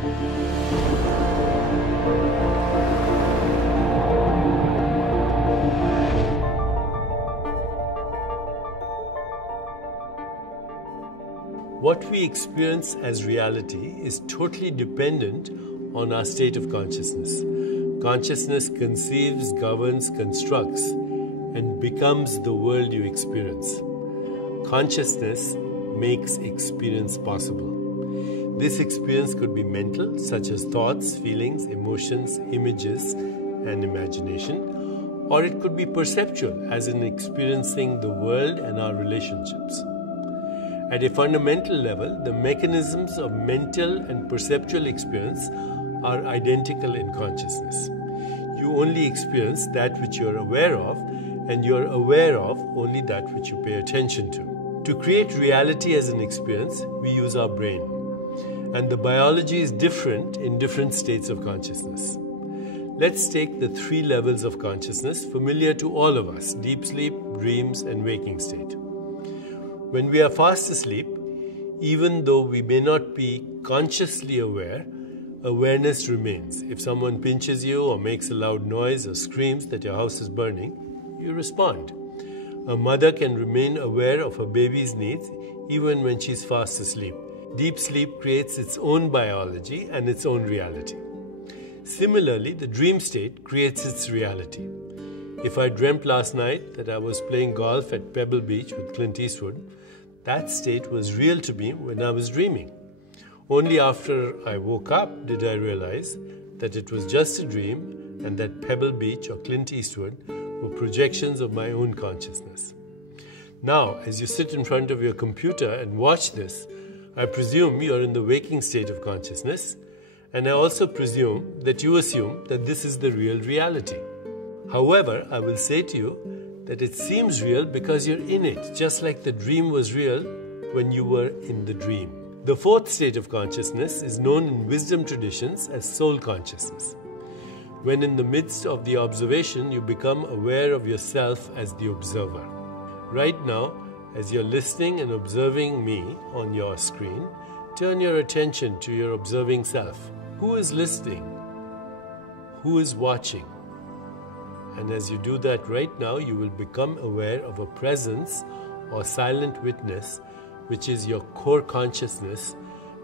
What we experience as reality is totally dependent on our state of consciousness. Consciousness conceives, governs, constructs, and becomes the world you experience. Consciousness makes experience possible. This experience could be mental, such as thoughts, feelings, emotions, images, and imagination, or it could be perceptual, as in experiencing the world and our relationships. At a fundamental level, the mechanisms of mental and perceptual experience are identical in consciousness. You only experience that which you are aware of, and you are aware of only that which you pay attention to. To create reality as an experience, we use our brain. And the biology is different in different states of consciousness. Let's take the 3 levels of consciousness familiar to all of us: deep sleep, dreams, and waking state. When we are fast asleep, even though we may not be consciously aware, awareness remains. If someone pinches you or makes a loud noise or screams that your house is burning, you respond. A mother can remain aware of her baby's needs even when she's fast asleep. Deep sleep creates its own biology and its own reality. Similarly, the dream state creates its reality. If I dreamt last night that I was playing golf at Pebble Beach with Clint Eastwood, that state was real to me when I was dreaming. Only after I woke up did I realize that it was just a dream and that Pebble Beach or Clint Eastwood were projections of my own consciousness. Now, as you sit in front of your computer and watch this, I presume you are in the waking state of consciousness, and I also presume that you assume that this is the real reality. However, I will say to you that it seems real because you're in it, just like the dream was real when you were in the dream. The 4th state of consciousness is known in wisdom traditions as soul consciousness. When in the midst of the observation, you become aware of yourself as the observer. Right now, as you're listening and observing me on your screen, turn your attention to your observing self. Who is listening? Who is watching? And as you do that right now, you will become aware of a presence or silent witness, which is your core consciousness,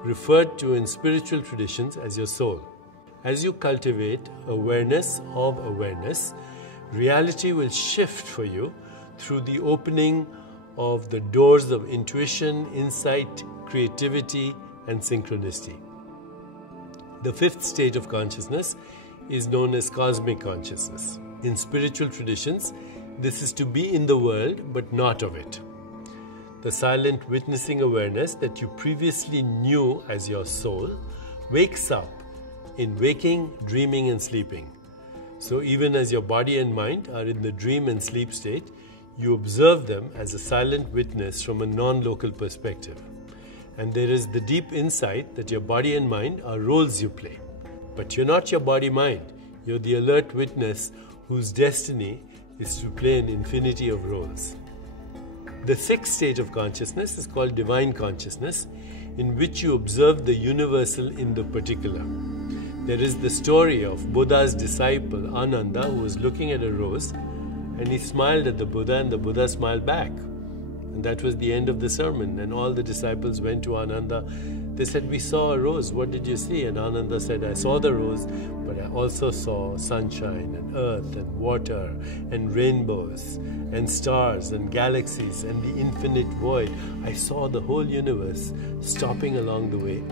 referred to in spiritual traditions as your soul. As you cultivate awareness of awareness, reality will shift for you through the opening of the doors of intuition, insight, creativity, and synchronicity. The 5th state of consciousness is known as cosmic consciousness. In spiritual traditions, this is to be in the world but not of it. The silent witnessing awareness that you previously knew as your soul wakes up in waking, dreaming, and sleeping. So even as your body and mind are in the dream and sleep state, you observe them as a silent witness from a non-local perspective. And there is the deep insight that your body and mind are roles you play. But you're not your body-mind. You're the alert witness whose destiny is to play an infinity of roles. The 6th state of consciousness is called divine consciousness, in which you observe the universal in the particular. There is the story of Buddha's disciple Ananda, who was looking at a rose, and he smiled at the Buddha, and the Buddha smiled back. And that was the end of the sermon. And all the disciples went to Ananda. They said, "We saw a rose. What did you see?" And Ananda said, "I saw the rose, but I also saw sunshine and earth and water and rainbows and stars and galaxies and the infinite void. I saw the whole universe stopping along the way,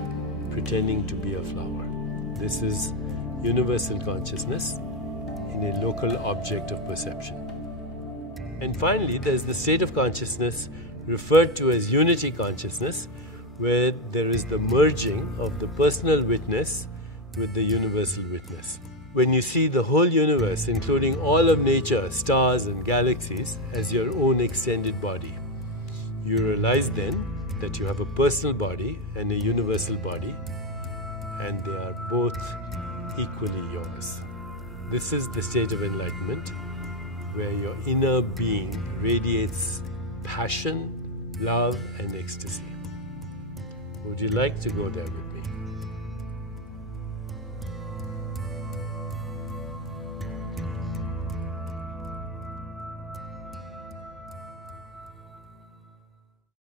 pretending to be a flower." This is universal consciousness in a local object of perception. And finally, there's the state of consciousness referred to as unity consciousness, where there is the merging of the personal witness with the universal witness. When you see the whole universe, including all of nature, stars and galaxies, as your own extended body, you realize then that you have a personal body and a universal body, and they are both equally yours. This is the state of enlightenment, where your inner being radiates passion, love, and ecstasy. Would you like to go there with me?